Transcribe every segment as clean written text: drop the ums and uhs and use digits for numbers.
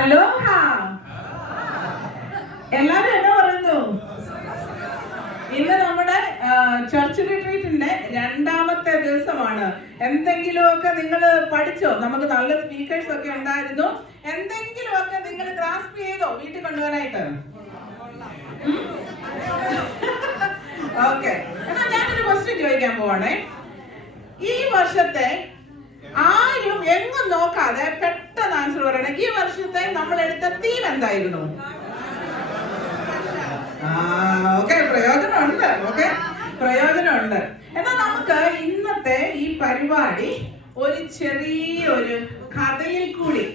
അലോഹ. എല്ലാരും എന്നാ പറയുന്നു? ഇന്ന് നമ്മുടെ ചർച്ച് റിട്രീറ്റിന്റെ രണ്ടാമത്തെ ദിവസമാണ്. എന്തെങ്കിലുമൊക്കെ നിങ്ങൾ പഠിച്ചോ? നമുക്ക് നല്ല സ്പീക്കേഴ്സ് ഒക്കെ ഉണ്ടായിരുന്നു. എന്തെങ്കിലുമൊക്കെ നിങ്ങൾ ഗ്രാസ്പ് ചെയ്തോ വീട്ടിൽ കൊണ്ടുപോകാനായിട്ട്? ഓക്കെ, എന്നാൽ ഞാനൊരു ക്വസ്റ്റ്യൻ ചോദിക്കാൻ പോവാണേ. ഈ വർഷത്തെ ആരും എങ്ങും നോക്കാതെ പെട്ടെന്ന് ആൻസർ പറയണേ. ഈ വർഷത്തെ നമ്മൾ എടുത്ത തീം എന്തായിരുന്നു? പ്രയോജനമുണ്ട്. ഓക്കെ, പ്രയോജനമുണ്ട്. എന്നാൽ നമുക്ക് ഇന്നത്തെ ഈ പരിപാടി ഒരു ചെറിയൊരു കഥയിൽ കൂടി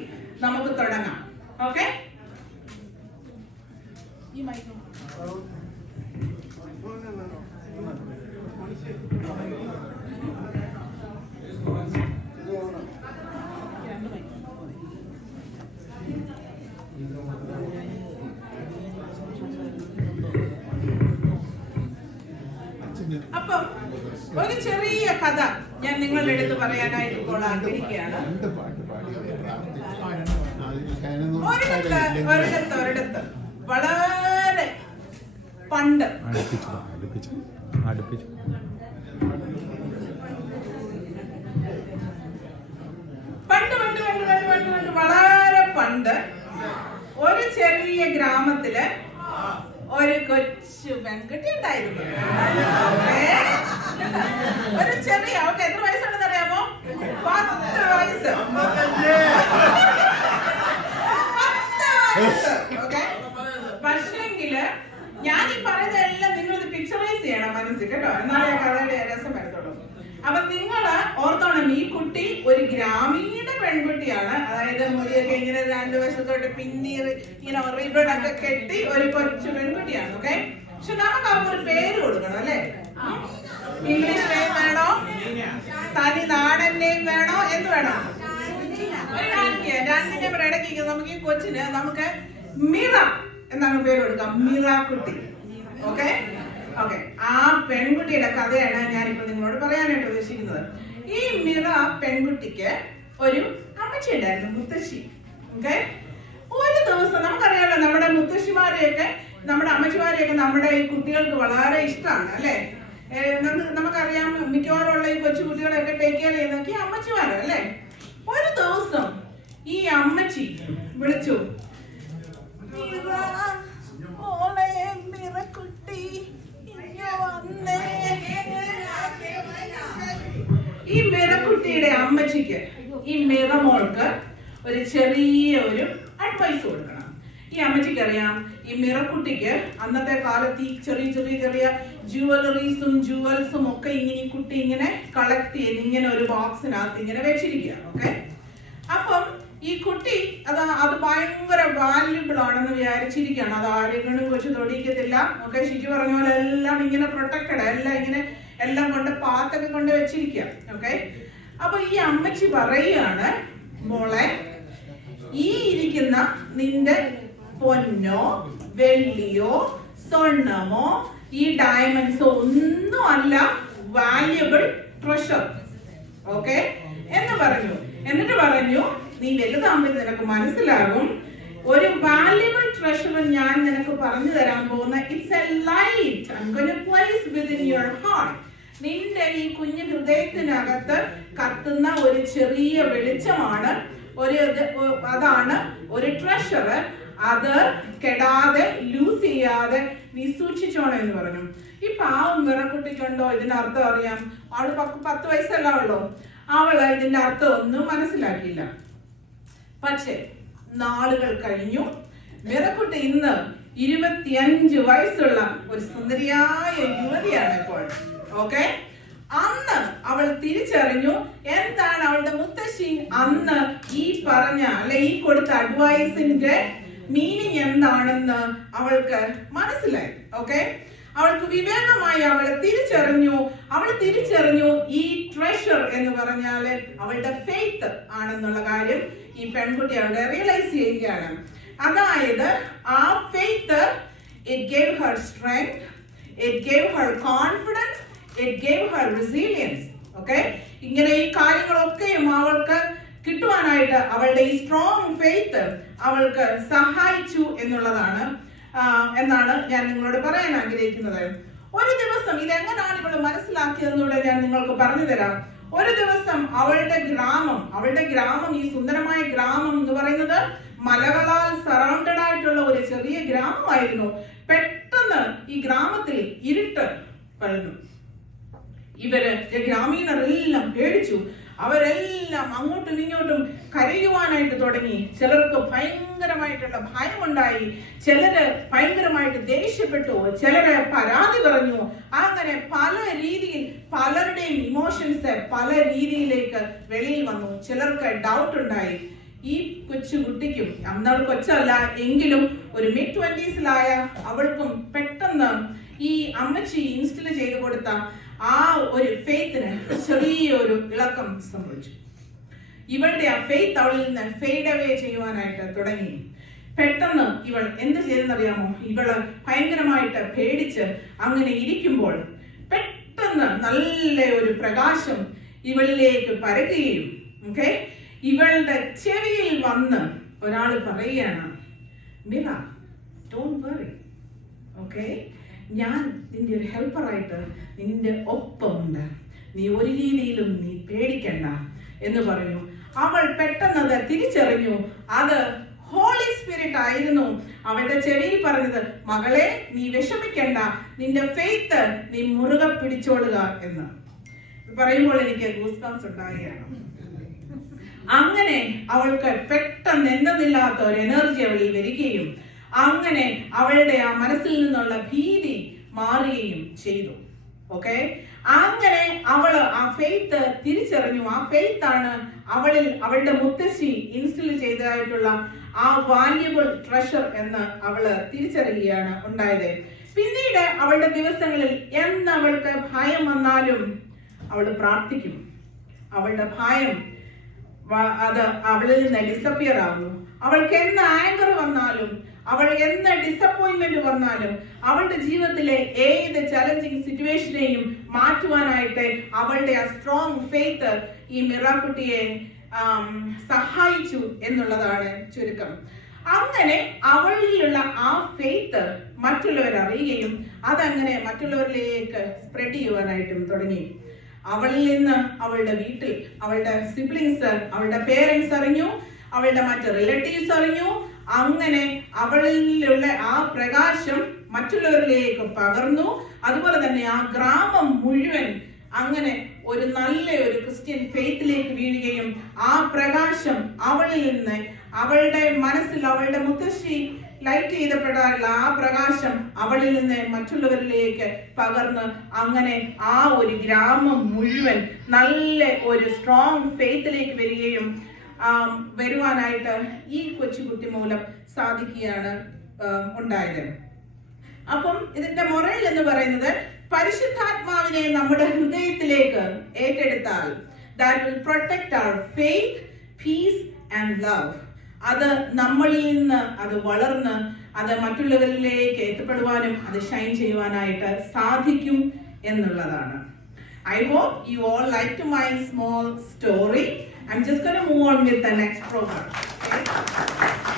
നമുക്ക് തുടങ്ങാം. ഓക്കെ, ഈ മൈക്രോഫോൺ അപ്പം ഒരു ചെറിയ കഥ ഞാൻ നിങ്ങളുടെ അടുത്ത് പറയാനായിട്ട് ഇപ്പോൾ ആഗ്രഹിക്കുകയാണ്. ഒരിടത്ത് വളരെ പണ്ട് വളരെ പണ്ട് ഒരു ചെറിയ ഗ്രാമത്തില് ഒരു കൊച്ചു പെൺകുട്ടി ഉണ്ടായിരുന്നു. ഒരു ചെറിയ, ഓക്കെ, എത്ര വയസ്സുണ്ടെന്ന് അറിയാമോ? 10 വയസ്സ്. ഓക്കെ, പക്ഷേങ്കില് ഞാൻ ഈ പറയുന്നതെല്ലാം നിങ്ങൾ ഇത് പിക്ചറൈസ് ചെയ്യണം മനസ്സിൽ, കേട്ടോ, എന്നാലേ കഥയുടെ രസം വരത്തുള്ളൂ. അപ്പൊ നിങ്ങള് ഓർത്തോണം, ഈ കുട്ടി ഒരു ഗ്രാമീണ പെൺകുട്ടിയാണ്. അതായത് മുടിയൊക്കെ ഇങ്ങനെ 2 വശത്തോട്ട് പിന്നീർ ഇങ്ങനെ റിബണൊക്കെ കെട്ടി ഒരു കൊച്ചു പെൺകുട്ടിയാണ്. ഓക്കെ, പക്ഷെ നമുക്ക് അവർക്ക് പേര് കൊടുക്കണം, അല്ലേ? ഇംഗ്ലീഷ് നെയിം വേണോ, തനി നാടൻ നെയിം വേണോ, എന്ത് വേണോ? രണ്ടിന്റെ ഇടയ്ക്ക് നമുക്ക് ഈ കൊച്ചിന് നമുക്ക് മിറ എന്നാണ് പേര് കൊടുക്കാം. മിറ കുട്ടി. ഓക്കെ ഓക്കെ, ആ പെൺകുട്ടിയുടെ കഥയാണ് ഞാനിപ്പോൾ നിങ്ങളോട് പറയാനായിട്ട് ഉദ്ദേശിക്കുന്നത്. ഈ മിറ പെൺകുട്ടിക്ക് ഒരു അമ്മച്ചി ഉണ്ടായിരുന്നു, മുത്തശ്ശി. ഓക്കെ, ഒരു ദിവസം നമുക്കറിയാമല്ലോ, നമ്മുടെ മുത്തശ്ശിമാരെയൊക്കെ നമ്മുടെ അമ്മച്ചിമാരെയൊക്കെ നമ്മുടെ ഈ കുട്ടികൾക്ക് വളരെ ഇഷ്ടമാണ്, അല്ലെ? നമുക്കറിയാം, മിക്കവാറുള്ള ഈ കൊച്ചു കുട്ടികളെയൊക്കെ ടേക്ക് കെയർ ചെയ്യുന്നൊക്കെ അമ്മച്ചിമാരാ, അല്ലെ? ഒരു ദിവസം ഈ അമ്മച്ചി വിളിച്ചു, ഈ മിറക്കുട്ടിയുടെ അമ്മച്ചിക്ക്, ഈ മിറമോൾക്ക് ഒരു ചെറിയ ഒരു അഡ്വൈസ് കൊടുക്കണം. ഈ അമ്മച്ചിക്ക് അറിയാം, ഈ മിറക്കുട്ടിക്ക് അന്നത്തെ കാലത്ത് ഈ ചെറിയ ചെറിയ ചെറിയ ജുവൽസും ഒക്കെ ഇങ്ങനെ ഈ കുട്ടി ഇങ്ങനെ കളക്ട് ചെയ്ത് ഇങ്ങനെ ഒരു ബോക്സിനകത്ത് ഇങ്ങനെ വെച്ചിരിക്കുക. ഓക്കെ, അപ്പം ഈ കുട്ടി അത് ഭയങ്കര വാല്യുബിൾ ആണെന്ന് വിചാരിച്ചിരിക്കുകയാണ്. അത് ആരെങ്കിലും വെച്ച് തൊടിയിക്കത്തില്ല. ഓക്കെ, ഷിജു പറഞ്ഞ പോലെ എല്ലാം ഇങ്ങനെ പ്രൊട്ടക്റ്റഡ്, എല്ലാം കൊണ്ട് പാത്തൊക്കെ കൊണ്ട് വെച്ചിരിക്കുക. ഓക്കെ, അപ്പൊ ഈ അമ്മച്ചി പറയുകയാണ്, മോളെ, ഈ ഇരിക്കുന്ന നിന്റെ പൊന്നോ വെള്ളിയോ സ്വർണമോ ഈ ഡയമണ്ട്സോ ഒന്നും അല്ല വാല്യുബിൾ ട്രഷർ. ഓക്കെ എന്ന് പറഞ്ഞു. എന്നിട്ട് പറഞ്ഞു, നീ വലുതാകുമ്പോൾ നിനക്ക് മനസ്സിലാകും, ഒരു വാല്യുബിൾ ട്രഷർ ഞാൻ നിനക്ക് പറഞ്ഞു തരാൻ പോകുന്ന it's a light I am going to place within your heart. നിന്റെ ഈ കുഞ്ഞു ഹൃദയത്തിനകത്ത് കത്തുന്ന ഒരു ചെറിയ വെളിച്ചമാണ്, അതാണ് ഒരു ട്രഷർ. അത് കെടാതെ ലൂസ് ചെയ്യാതെ നീ സൂക്ഷിച്ചോണം എന്ന് പറഞ്ഞു. ഈ പാവം മിറക്കുട്ടിക്കുണ്ടോ ഇതിന്റെ അർത്ഥം അറിയാം? അവള് 10 വയസ്സല്ല ഉള്ളൂ. അവള് ഇതിന്റെ അർത്ഥം ഒന്നും മനസ്സിലാക്കിയില്ല. പക്ഷെ നാളുകൾ കഴിഞ്ഞു. മിറക്കുട്ടി ഇന്ന് 25 വയസ്സുള്ള ഒരു സുന്ദരിയായ യുവതിയാണ് ഇപ്പോൾ. ഓക്കെ, അന്ന് അവൾ തിരിച്ചറിഞ്ഞു എന്താണ് അവളുടെ മുത്തശ്ശി അന്ന് ഈ പറഞ്ഞ ഈ കൊടുത്ത അഡ്വൈസിന്റെ മീനിങ് എന്താണെന്ന് അവൾക്ക് മനസ്സിലായി. ഓക്കെ, അവൾക്ക് വിവേകമായി അവൾ തിരിച്ചറിഞ്ഞു ഈ ട്രഷർ എന്ന് പറഞ്ഞാല് അവളുടെ ഫെയ്ത്ത് ആണെന്നുള്ള കാര്യം ഈ പെൺകുട്ടി അവിടെ റിയലൈസ് ചെയ്യുകയാണ്. അതായത് ആ faith, it gave her strength, it gave her confidence, it gave her resilience. Okay, ഇങ്ങനെ ഈ കാര്യങ്ങളൊക്കെയും അവൾക്ക് കിട്ടുവാനായിട്ട് അവളുടെ ഈ സ്ട്രോങ് ഫെയ്ത്ത് അവൾക്ക് സഹായിച്ചു എന്നുള്ളതാണ് എന്നാണ് ഞാൻ നിങ്ങളോട് പറയാൻ ആഗ്രഹിക്കുന്നത്. ഒരു ദിവസം ഇതെങ്ങനെയാണ് ഇവൾ മനസ്സിലാക്കിയതെന്നൂടെ ഞാൻ നിങ്ങൾക്ക് പറഞ്ഞു തരാം. ഒരു ദിവസം അവളുടെ ഗ്രാമം ഈ സുന്ദരമായ ഗ്രാമം എന്ന് പറയുന്നത് മലകളാൽ സറൗണ്ടഡ് ആയിട്ടുള്ള ഒരു ചെറിയ ഗ്രാമമായിരുന്നു. പെട്ടെന്ന് ഈ ഗ്രാമത്തിൽ ഇരുട്ട് പരന്നു. ഗ്രാമീണരെല്ലാം പേടിച്ചു. അവരെല്ലാം അങ്ങോട്ടും ഇങ്ങോട്ടും കരയുവാനായിട്ട് തുടങ്ങി. ചിലർക്ക് ഭയങ്കരമായിട്ടുള്ള ഭയമുണ്ടായി, ചിലര് ഭയങ്കരമായിട്ട് ദേഷ്യപ്പെട്ടു, ചിലര് പരാതി പറഞ്ഞു. അങ്ങനെ പല രീതിയിൽ പലരുടെയും ഇമോഷൻസ് പല രീതിയിലേക്ക് വെളിയിൽ വന്നു. ചിലർക്ക് ഡൗട്ട് ഉണ്ടായി. ഈ കൊച്ചുകുട്ടിക്കും, അന്നവൾ കൊച്ചല്ല എങ്കിലും ഒരു mid-20s അവൾക്കും പെട്ടെന്ന് ഈ അമ്മച്ചി ഇൻസ്റ്റിൽ ചെയ്ത് കൊടുത്ത ആ ഒരു ഫെയ്ത്തിന് ചെറിയൊരു ഇളക്കം സംഭവിച്ചു. ഇവളുടെ ആ ഫെയ്ത്ത് അവളിൽ നിന്ന് ഫെയ്ഡ് അവേ ചെയ്യുവാനായിട്ട് തുടങ്ങി. പെട്ടെന്ന് ഇവൾ എന്ത് ചെയ്തെന്നറിയാമോ? ഇവള് ഭയങ്കരമായിട്ട് പേടിച്ച് അങ്ങനെ ഇരിക്കുമ്പോൾ പെട്ടെന്ന് നല്ല ഒരു പ്രകാശം ഇവളിലേക്ക് പരക്കുകയും ഇവളുടെ ചെവിയിൽ വന്ന് ഒരാൾ പറയുകയാണ്, മിറ, ഡോണ്ട് വറി, ഞാൻ നിന്റെ ഒരു ഹെൽപ്പറായിട്ട് നിന്റെ ഒപ്പമുണ്ട്, നീ ഒരു രീതിയിലും നീ പേടിക്കണ്ട എന്ന് പറഞ്ഞു. അവൾ പെട്ടെന്ന് അത് തിരിച്ചറിഞ്ഞു. അത് ഹോളി സ്പിരിറ്റ് ആയിരുന്നു അവളുടെ ചെവിയിൽ പറഞ്ഞത്, മകളെ നീ വിഷമിക്കണ്ട, നിന്റെ ഫെയ്ത്ത് നീ മുറുകെ പിടിച്ചോളുക എന്ന് പറയുമ്പോൾ എനിക്ക് ഗൂസ്ബംസ് ഉണ്ടാവുകയാണ്. അങ്ങനെ അവൾക്ക് പെട്ടെന്ന് എന്തെന്നില്ലാത്ത ഒരു എനർജി അവളിൽ വരികയും അങ്ങനെ അവളുടെ ആ മനസ്സിൽ നിന്നുള്ള ഭീതി മാറുകയും ചെയ്തു. അങ്ങനെ അവള് ആ ഫെയ്ത്ത് തിരിച്ചറിഞ്ഞു. ആ ഫെയ്ത്ത് ആണ് അവളുടെ മുത്തശ്ശി ഇൻസ്റ്റിൽ ചെയ്തതായിട്ടുള്ള ആ വാല്യുബിൾ ട്രഷർ എന്ന് അവള് തിരിച്ചറിയുകയാണ് ഉണ്ടായത്. പിന്നീട് അവളുടെ ദിവസങ്ങളിൽ എന്നവൾക്ക് ഭയം വന്നാലും അവള് പ്രാർത്ഥിക്കും. അവളുടെ ഭയം അത് അവളിൽ നിന്ന് ഡിസപ്പിയർ ആവുന്നു. അവൾക്ക് എന്ന് ആങ്കർ വന്നാലും, അവൾ എന്ന് ഡിസപ്പോയിന്റ്മെന്റ് വന്നാലും, അവളുടെ ജീവിതത്തിലെ ഏത് ചലഞ്ചിങ് സിറ്റുവേഷനെയും മാറ്റുവാനായിട്ട് അവളുടെ ആ സ്ട്രോങ് ഫെയ്ത്ത് ഈ മിറാക്കുട്ടിയെ സഹായിച്ചു എന്നുള്ളതാണ് ചുരുക്കം. അങ്ങനെ അവളിലുള്ള ആ ഫെയ്ത്ത് മറ്റുള്ളവർ അറിയുകയും അതങ്ങനെ മറ്റുള്ളവരിലേക്ക് സ്പ്രെഡ് ചെയ്യുവാനായിട്ടും തുടങ്ങി. അവളിൽ നിന്ന് അവളുടെ വീട്ടിൽ അവളുടെ സിബ്ലിങ്സ്, അവളുടെ പേരൻസ് അറിഞ്ഞു, അവളുടെ മറ്റ് റിലേറ്റീവ്സ് അറിഞ്ഞു. അങ്ങനെ അവളിലുള്ള ആ പ്രകാശം മറ്റുള്ളവരിലേക്ക് പകർന്നു. അതുപോലെ തന്നെ ആ ഗ്രാമം മുഴുവൻ അങ്ങനെ ഒരു നല്ല ഒരു ക്രിസ്ത്യൻ ഫെയ്ത്തിലേക്ക് വീഴുകയും ആ പ്രകാശം അവളിൽ നിന്ന് അവളുടെ മനസ്സിൽ അവളുടെ മുത്തശ്ശി ലൈറ്റ് ചെയ്തപ്പെടാനുള്ള ആ പ്രകാശം അവളിൽ നിന്ന് മറ്റുള്ളവരിലേക്ക് പകർന്ന് അങ്ങനെ ആ ഒരു ഗ്രാമം മുഴുവൻ നല്ല ഒരു സ്ട്രോങ് ഫെയ്ത്തിലേക്ക് വരികയും വരുവാനായിട്ട് ഈ കൊച്ചുകുട്ടി മൂലം സാധിക്കുകയാണ് ഉണ്ടായത്. അപ്പം ഇതിന്റെ മൊറൽ എന്ന് പറയുന്നത്, പരിശുദ്ധാത്മാവിനെ നമ്മുടെ ഹൃദയത്തിലേക്ക് ഏറ്റെടുത്താൽ that will protect our faith, peace and love. അത് നമ്മളിൽ നിന്ന് അത് വളർന്ന് അത് മറ്റുള്ളവരിലേക്ക് എത്തപ്പെടുവാനും അത് ഷൈൻ ചെയ്യുവാനായിട്ട് സാധിക്കും എന്നുള്ളതാണ്. I hope you all like to my small story. I'm just going to move on with the next program. Okay?